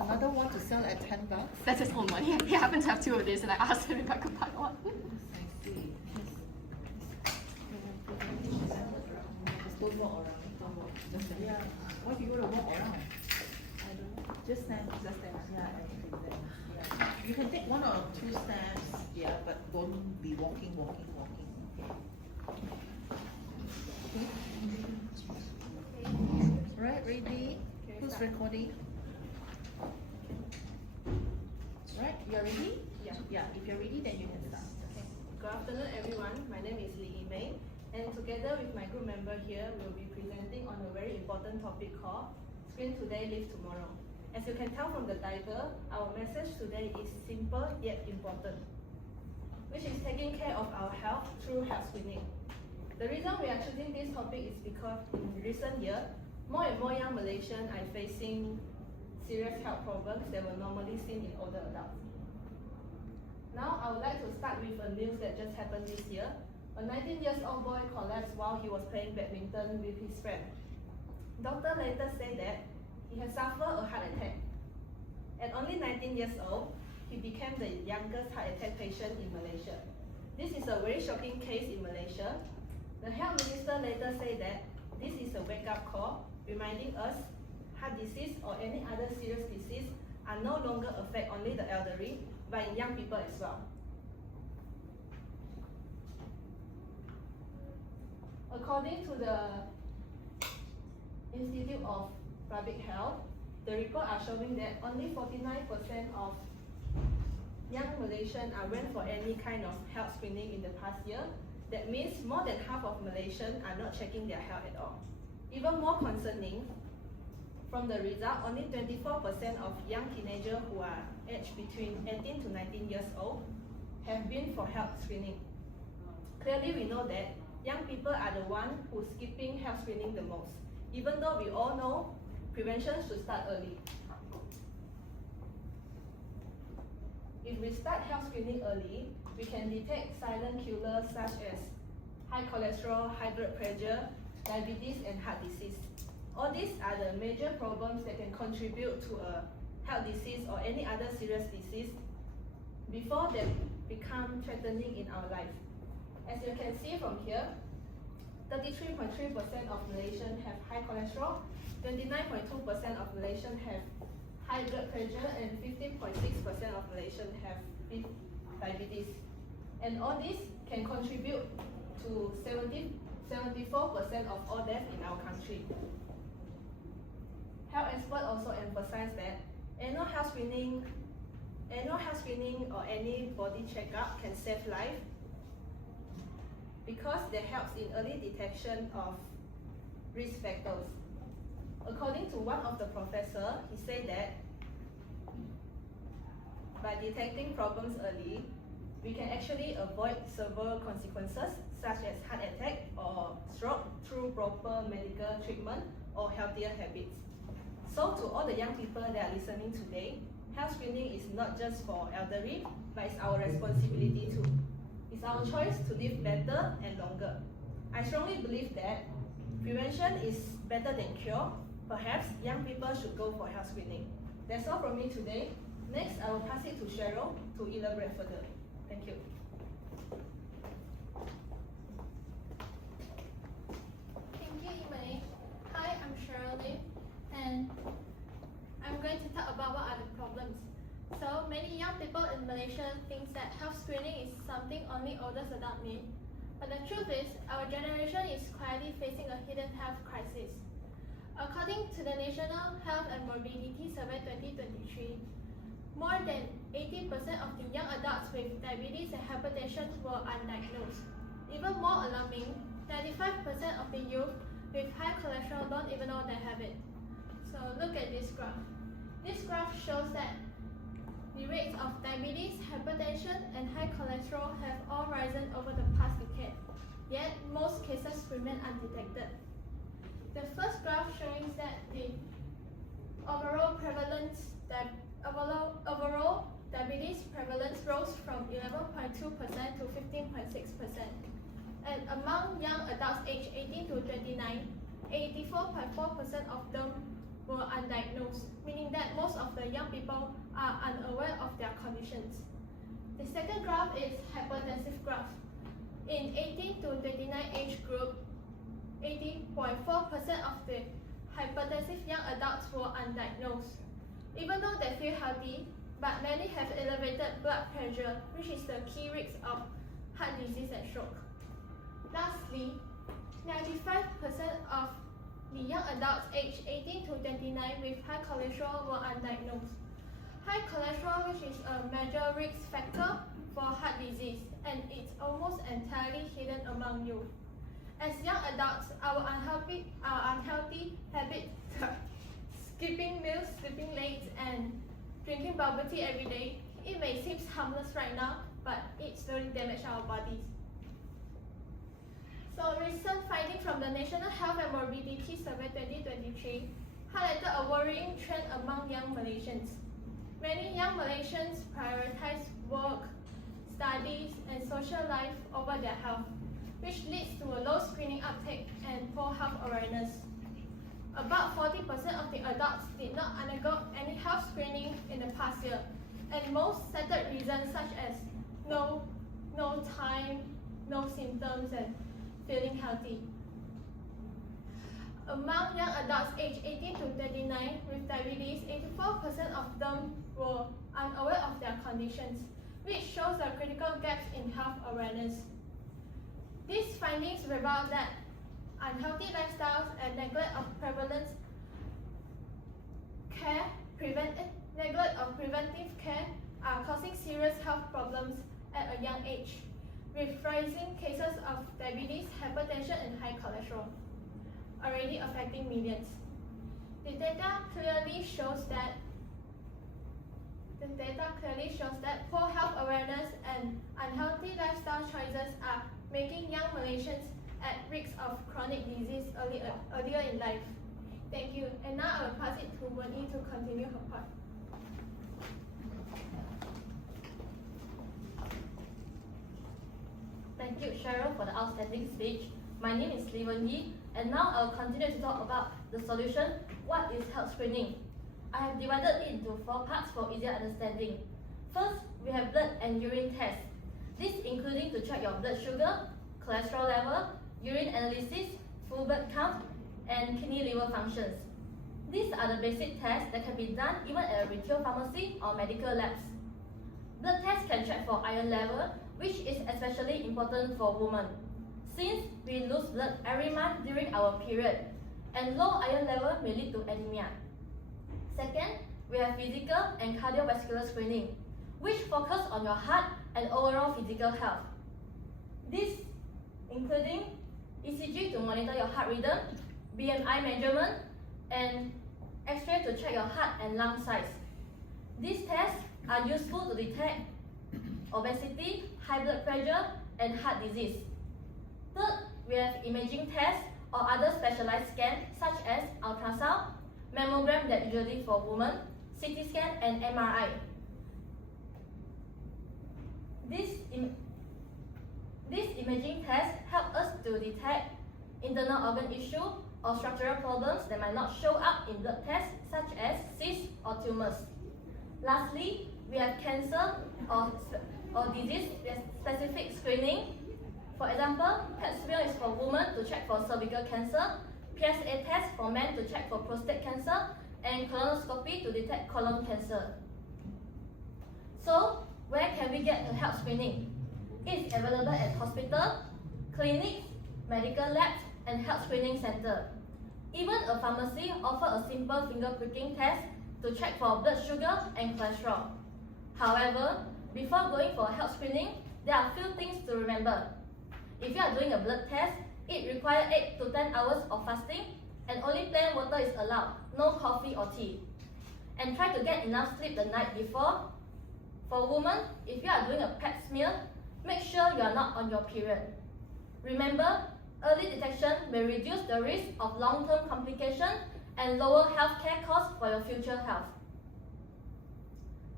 another one to sell at $10. That's his own one. He happens to have two of these, and I asked him if I could buy one. I see. Don't walk around. Don't walk. Just stand. Yeah. Why do you want to walk around? I don't know. Just stand. Just stand. Yeah, I think that. Yeah. You can take 1 or 2 steps. Yeah, but don't be walking. Okay. Right, ready? Who's recording? Right, you're ready? Yeah. Yeah, if you're ready, then you can start. Okay. Good afternoon, everyone. My name is Yee May, and together with my group member here, we'll be presenting on a very important topic called Screen Today, Live Tomorrow. As you can tell from the title, our message today is simple yet important, which is taking care of our health through health screening. The reason we are choosing this topic is because in recent years, more and more young Malaysians are facing serious health problems that were normally seen in older adults. Now, I would like to start with a news that just happened this year. A 19-year-old boy collapsed while he was playing badminton with his friend. Doctor later said that he had suffered a heart attack. At only 19 years old, he became the youngest heart attack patient in Malaysia. This is a very shocking case in Malaysia. The health minister later said that this is a wake-up call, reminding us heart disease or any other serious disease are no longer affect only the elderly, but in young people as well. According to the Institute of Public Health, the report are showing that only 49% of young Malaysians are went for any kind of health screening in the past year. That means more than half of Malaysians are not checking their health at all. Even more concerning, from the result, only 24% of young teenagers who are aged between 18 to 19 years old have been for health screening. Clearly, we know that young people are the ones who are skipping health screening the most, even though we all know prevention should start early. If we start health screening early, we can detect silent killers such as high cholesterol, high blood pressure, diabetes, and heart disease. All these are the major problems that can contribute to a heart disease or any other serious disease before they become threatening in our life. As you can see from here, 33.3% of Malaysians have high cholesterol, 29.2% of Malaysians have high blood pressure, and 15.6% of Malaysians have diabetes. And all this can contribute to 74% of all deaths in our country. Health experts also emphasize that annual health screening or any body checkup can save life because they helps in early detection of risk factors. According to one of the professors, he said that by detecting problems early, we can actually avoid severe consequences such as heart attack or stroke through proper medical treatment or healthier habits. So to all the young people that are listening today, health screening is not just for elderly, but it's our responsibility too. It's our choice to live better and longer. I strongly believe that prevention is better than cure. Perhaps young people should go for health screening. That's all from me today. Next, I will pass it to Sheryl to elaborate further. Thank you. Thank you, Yee May. Hi, I'm Sheryl Lim, and I'm going to talk about what are the problems. So, many young people in Malaysia think that health screening is something only older adults need. But the truth is, our generation is quietly facing a hidden health crisis. According to the National Health and Morbidity Survey 2023, more than 80% of the young adults with diabetes and hypertension were undiagnosed. Even more alarming, 95% of the youth with high cholesterol don't even know they have it. So look at this graph. This graph shows that the rates of diabetes, hypertension, and high cholesterol have all risen over the past decade, yet most cases remain undetected. The first graph showing that the overall diabetes prevalence rose from 11.2% to 15.6%. And among young adults aged 18 to 29, 84.4% of them were undiagnosed, meaning that most of the young people are unaware of their conditions. The second graph is hypertensive graph. In 18 to 29 age group, 80.4% of the hypertensive young adults were undiagnosed. Even though they feel healthy, but many have elevated blood pressure, which is the key risk of heart disease and stroke. Lastly, 95% of the young adults aged 18 to 29 with high cholesterol were undiagnosed. High cholesterol, which is a major risk factor for heart disease, and it's almost entirely hidden among youth. As young adults, our unhealthy habits, skipping meals, sleeping late, and drinking bubble tea every day, it may seem harmless right now, but it slowly damages our bodies. So recent findings from the National Health and Morbidity Survey 2023 highlighted a worrying trend among young Malaysians. Many young Malaysians prioritize work, studies, and social life over their health, which leads to a low screening uptake and poor health awareness. About 40% of the adults did not undergo any health screening in the past year, and most cited reasons such as no time, no symptoms, and feeling healthy. Among young adults aged 18 to 39 with diabetes, 84% of them were unaware of their conditions, which shows a critical gap in health awareness. These findings reveal that unhealthy lifestyles and neglect of preventive care are causing serious health problems at a young age, with rising cases of diabetes, hypertension, and high cholesterol already affecting millions. The data clearly shows that poor health awareness and unhealthy lifestyle choices are making young Malaysians at risk of chronic disease earlier in life. Thank you. And now I will pass it to Wern Yee to continue her part. Thank you, Sheryl, for the outstanding speech. My name is Wern Yee, and now I will continue to talk about the solution, what is health screening. I have divided it into 4 parts for easier understanding. First, we have blood and urine tests. This including to check your blood sugar, cholesterol level, urine analysis, full blood count, and kidney liver functions. These are the basic tests that can be done even at a retail pharmacy or medical labs. Blood tests can check for iron level, which is especially important for women, since we lose blood every month during our period, and low iron level may lead to anemia. Second, we have physical and cardiovascular screening, which focus on your heart and overall physical health. This including ECG to monitor your heart rhythm, BMI measurement, and X-ray to check your heart and lung size. These tests are useful to detect obesity, high blood pressure, and heart disease. Third, we have imaging tests or other specialized scans such as ultrasound, mammogram that usually for women, CT scan, and MRI. These imaging tests help us to detect internal organ issue or structural problems that might not show up in blood tests such as cysts or tumors. Lastly, we have cancer or disease-specific screening. For example, Pap smear is for women to check for cervical cancer, PSA test for men to check for prostate cancer, and colonoscopy to detect colon cancer. So, where can we get the health screening? It's available at hospital, clinics, medical labs, and health screening center. Even a pharmacy offers a simple finger pricking test to check for blood sugar and cholesterol. However, before going for health screening, there are a few things to remember. If you are doing a blood test, it requires 8 to 10 hours of fasting, and only plain water is allowed, no coffee or tea. And try to get enough sleep the night before. For women, if you are doing a Pap smear, make sure you are not on your period. Remember, early detection may reduce the risk of long-term complications and lower healthcare costs for your future health.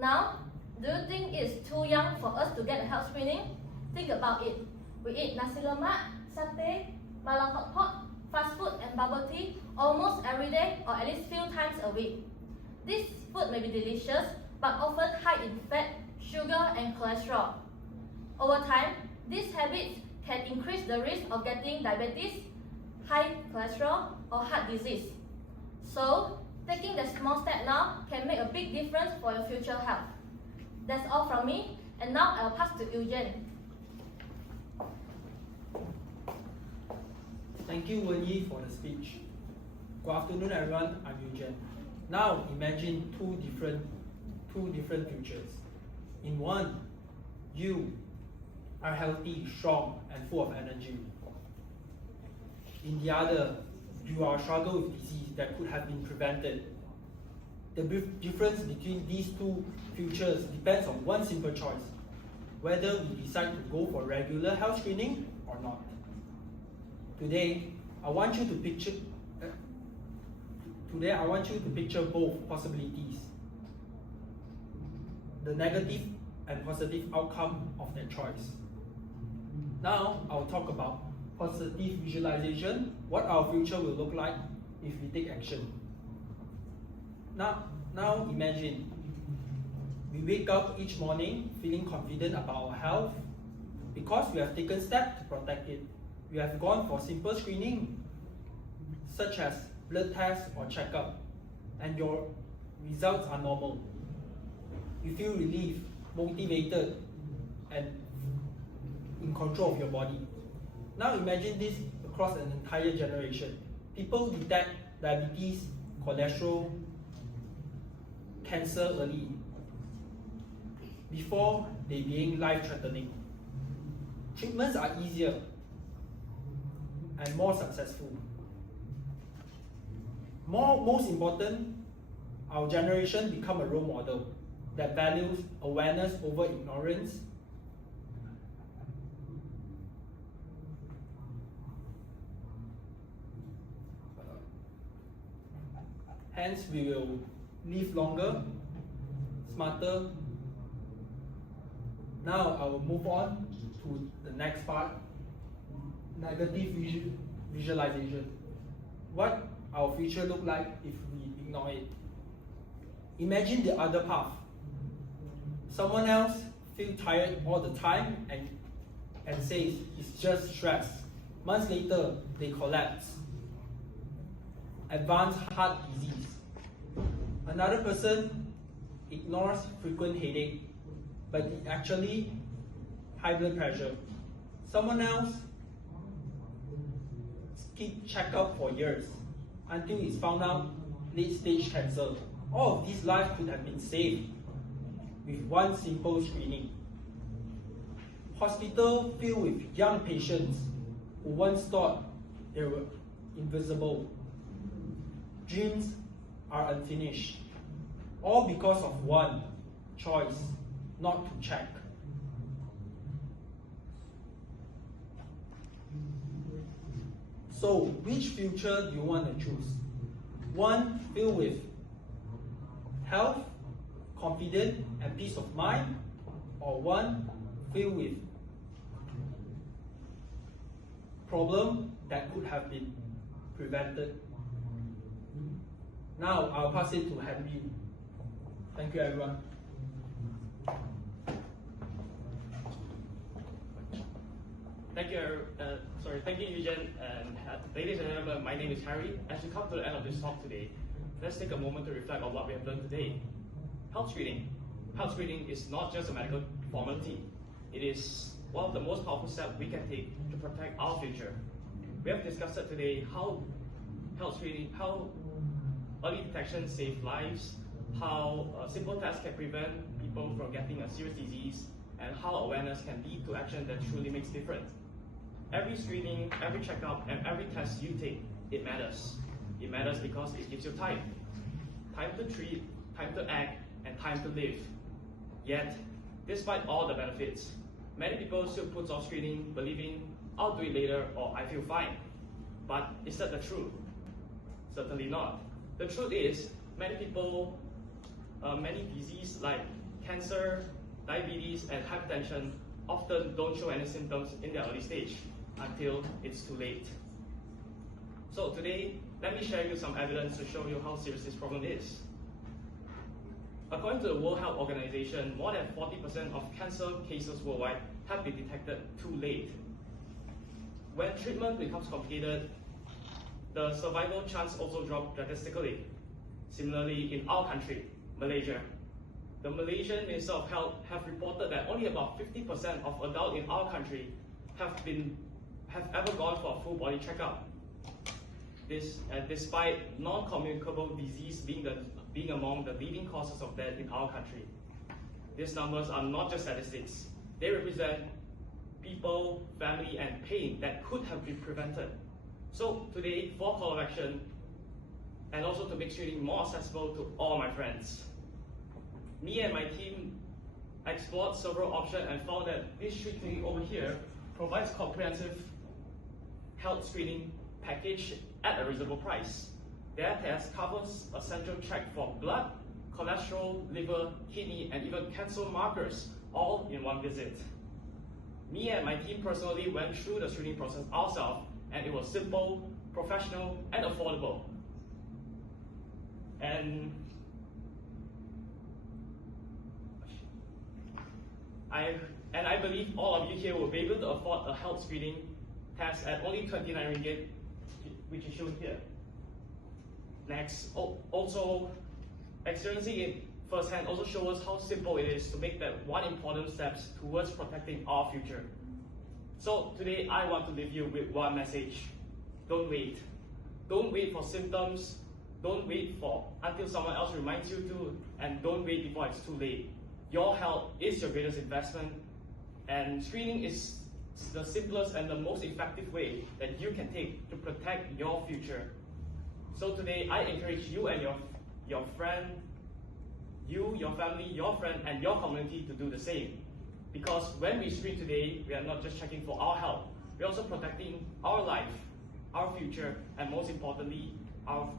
Now, do you think it's too young for us to get a health screening? Think about it. We eat nasi lemak, satay, malam hot pot, fast food and bubble tea almost every day or at least few times a week. This food may be delicious, but often high in fat, sugar, and cholesterol. Over time, these habits can increase the risk of getting diabetes, high cholesterol, or heart disease. So, taking the small step now can make a big difference for your future health. That's all from me, and now I'll pass to Yu Jian. Thank you, Wern Yee, for the speech. Good afternoon, everyone. I'm Yu Jian. Now, imagine two different futures. In one, you are healthy, strong, and full of energy. In the other, you are struggling with disease that could have been prevented. The difference between these two futures depends on one simple choice: whether we decide to go for regular health screening or not. Today, I want you to picture both possibilities, the negative and positive outcome of that choice. Now, I'll talk about positive visualization, what our future will look like if we take action. Now imagine, we wake up each morning feeling confident about our health because we have taken steps to protect it. We have gone for simple screening, such as blood tests or checkup, and your results are normal. You feel relieved, motivated, and in control of your body. Now imagine this across an entire generation. People detect diabetes, cholesterol, cancer early, before they being life-threatening. Treatments are easier and more successful. Most important, our generation become a role model that values awareness over ignorance. Hence, we will live longer, smarter. Now, I will move on to the next part, negative visualization. What our future look like if we ignore it. Imagine the other path. Someone else feels tired all the time and says it's just stress. Months later, they collapse. Advanced heart disease. Another person ignores frequent headache, but it actually high blood pressure. Someone else skip checkup for years until it's found out late-stage cancer. All of these lives could have been saved with one simple screening. Hospital filled with young patients who once thought they were invisible. Dreams are unfinished, all because of one choice, not to check. So, which future do you want to choose? One filled with health, confidence, and peace of mind, or one filled with problem that could have been prevented? Now, I'll pass it to Henry. Thank you, everyone. Thank you, Yu Jian. And ladies and gentlemen, my name is Harry. As we come to the end of this talk today, let's take a moment to reflect on what we have learned today. Health screening. Health screening is not just a medical formality. It is one of the most powerful steps we can take to protect our future. We have discussed today how health screening, how early detection saves lives, how simple tests can prevent people from getting a serious disease, and how awareness can lead to action that truly makes a difference. Every screening, every checkup, and every test you take, it matters. It matters because it gives you time. Time to treat, time to act, and time to live. Yet, despite all the benefits, many people still put off screening, believing, I'll do it later, or I feel fine. But is that the truth? Certainly not. The truth is, many people, many diseases like cancer, diabetes, and hypertension often don't show any symptoms in their early stage until it's too late. So today, let me share you some evidence to show you how serious this problem is. According to the World Health Organization, more than 40% of cancer cases worldwide have been detected too late. When treatment becomes complicated, the survival chance also drops drastically. Similarly, in our country, Malaysia, the Malaysian Minister of Health have reported that only about 50% of adults in our country have ever gone for a full body checkup. This, despite non-communicable disease being among the leading causes of death in our country. These numbers are not just statistics. They represent people, family, and pain that could have been prevented. So today, for call of action, and also to make screening more accessible to all my friends, me and my team explored several options and found that this street clinic over here provides comprehensive health screening package at a reasonable price. Their test covers a central check for blood, cholesterol, liver, kidney, and even cancer markers, all in one visit. Me and my team personally went through the screening process ourselves, and it was simple, professional, and affordable. And I believe all of you here will be able to afford a health screening test at only 29 ringgit, which is shown here. Next, also experiencing it firsthand also shows us how simple it is to make that one important step towards protecting our future. So today I want to leave you with one message. Don't wait. Don't wait for symptoms. Don't wait until someone else reminds you to, and don't wait before it's too late. Your health is your greatest investment, and screening is the simplest and the most effective way that you can take to protect your future. So today, I encourage you and your friend, you, your family, your friend, and your community to do the same. Because when we screen today, we are not just checking for our health, we're also protecting our life, our future, and most importantly, our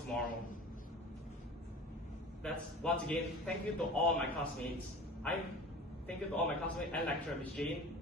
tomorrow. That's, once again, thank you to all my classmates. Thank you to all my classmates and lecturer, Ms. Jane.